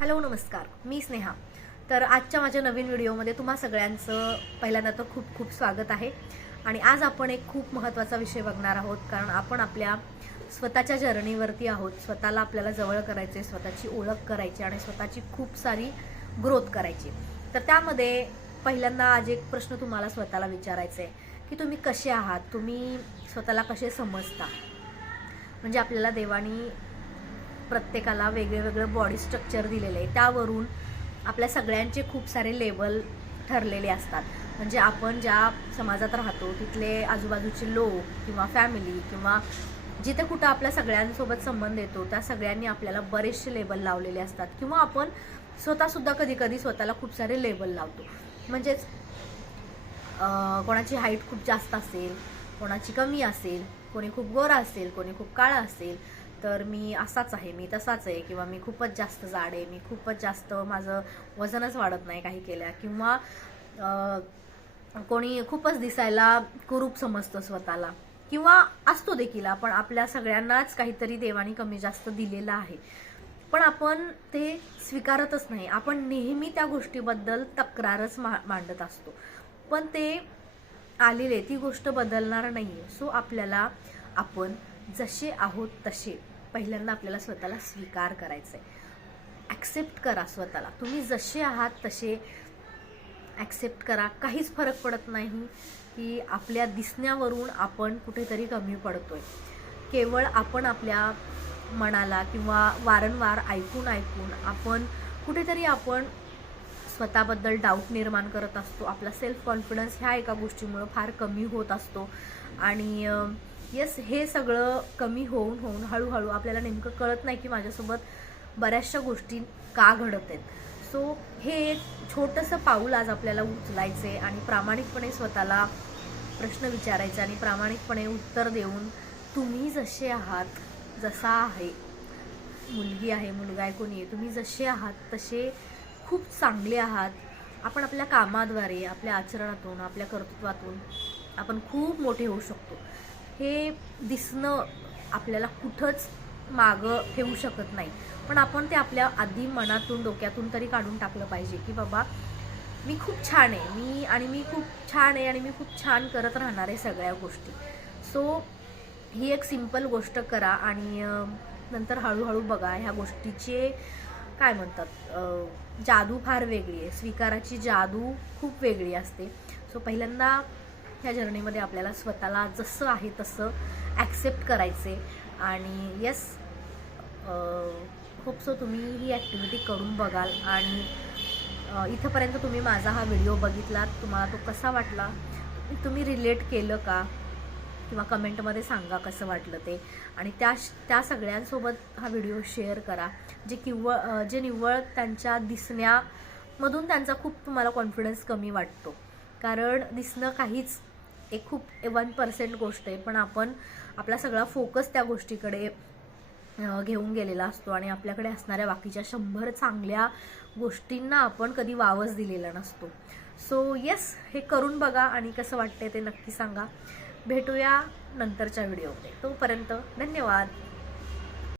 Hello नमस्कार, मी स्नेहा। तर आजच्या माझ्या नवीन व्हिडिओमध्ये तुम्हा सगळ्यांचं पहिल्यांदा तर खूप खूप स्वागत आहे। आणि आज आपण एक खूप महत्त्वाचा विषय बघणार आहोत, कारण आपण आपल्या स्वतःच्या जर्नीवरती आहोत। स्वतःला आपल्याला जवळ करायचे, स्वतःची ओळख करायची आणि स्वतःची खूप सारी ग्रोथ करायची। तर त्यामध्ये पहिल्यांदा आज एक प्रश्न तुम्हाला स्वतःला विचारायचा आहे की तुम्ही कसे आहात, तुम्ही स्वतःला कसे समजता। म्हणजे आपल्याला देवानी प्रत्येकाला वेगवेगळं बॉडी स्ट्रक्चर दिलेलं आहे, त्यावरून आपल्या सगळ्यांचे खूप सारे लेवल ठरलेले असतात। म्हणजे आपण ज्या समाजात राहतो तिथले आजूबाजूचे लोक किंवा फॅमिली किंवा जिथे कुठं आपल्या सगळ्यांसोबत संबंध येतो त्या सगळ्यांनी आपल्याला बरेचसे लेबल लावलेले असतात, किंवा आपण स्वतःसुद्धा कधी कधी स्वतःला खूप सारे लेबल लावतो। म्हणजेच कोणाची हाईट खूप जास्त असेल, कोणाची कमी असेल, कोणी खूप गोरा असेल, कोणी खूप काळा असेल, तर मी असाच आहे, मी तसाच आहे, किंवा मी खूपच जास्त जाड आहे, मी खूपच जास्त माझं वजनच वाढत नाही काही केल्या, किंवा कोणी खूपच दिसायला कुरूप समजतं स्वतःला, किंवा असतो देखील आपण आपल्या सगळ्यांनाच काहीतरी देवानी कमी जास्त दिलेलं आहे, पण आपण ते स्वीकारतच नाही। आपण नेहमी त्या गोष्टीबद्दल तक्रारच मांडत असतो, पण ते आलेले ती गोष्ट बदलणार नाही। सो आपल्याला आपण जसे आहोत तसे पहिल्यांदा आपल्याला स्वतःला स्वीकार करायचंय, ॲक्सेप्ट करा स्वतःला। तुम्ही जसे आहात तसे ॲक्सेप्ट करा। काहीच फरक पडत नाही की आपल्या दिसण्यावरून आपण कुठेतरी कमी पडतोय। केवळ आपण आपल्या मनाला किंवा वारंवार ऐकून आपण कुठेतरी आपण स्वतःबद्दल डाऊट निर्माण करत असतो। आपला सेल्फ कॉन्फिडन्स ह्या एका गोष्टीमुळे फार कमी होत असतो। आणि येस, हे सगळं कमी होऊन होऊन हळूहळू आपल्याला नेमकं कळत नाही की माझ्यासोबत बऱ्याचशा गोष्टी का घडत आहेत। सो हे एक छोटंसं पाऊल आज आपल्याला उचलायचे आणि प्रामाणिकपणे स्वतःला प्रश्न विचारायचे आणि प्रामाणिकपणे उत्तर देऊन तुम्ही जसे आहात, जसा आहे, मुलगी आहे, मुलगा आहे, कोणी आहे, तुम्ही जसे आहात तसे खूप चांगले आहात। आपण आपल्या कामाद्वारे, आपल्या आचरणातून, आपल्या कर्तृत्वातून आपण खूप मोठे होऊ शकतो। हे दिसणं आपल्याला कुठंच मागं ठेवू शकत नाही, पण आपण ते आपल्या आधी मनातून, डोक्यातून तरी काढून टाकलं पाहिजे की बाबा मी खूप छान आहे, मी खूप छान आहे आणि मी खूप छान करत राहणार आहे सगळ्या गोष्टी। सो ही एक सिंपल गोष्ट करा आणि नंतर हळूहळू बघा ह्या गोष्टीचे काय म्हणतात, जादू फार वेगळी आहे। स्वीकाराची जादू खूप वेगळी असते। सो पहिल्यांदा ह्या जर्नीमध्ये आपल्याला स्वतःला जसं आहे तसं ॲक्सेप्ट करायचे। आणि येस, होप सो तुम्ही ही ॲक्टिव्हिटी करून बघाल। आणि इथंपर्यंत तुम्ही माझा हा व्हिडिओ बघितलात, तुम्हाला तो कसा वाटला, तुम्ही रिलेट केलं का, किंवा कमेंटमध्ये सांगा कसं वाटलं ते। आणि त्या सगळ्यांसोबत हा व्हिडिओ शेअर करा जे निव्वळ त्यांच्या दिसण्यामधून त्यांचा खूप तुम्हाला कॉन्फिडन्स कमी वाटतो। कारण दिसणं काहीच एक खूप 1% गोष्ट आहे, पण आपण आपला सगळा फोकस त्या गोष्टीकडे घेऊन गेलेला असतो आणि आपल्याकडे असणाऱ्या बाकीच्या 100 चांगल्या गोष्टींना आपण कधी वावच दिलेला नसतो। सो येस, हे करून बघा आणि कसं वाटतंय ते नक्की सांगा। भेटूया नंतरच्या व्हिडिओमध्ये, तोपर्यंत धन्यवाद।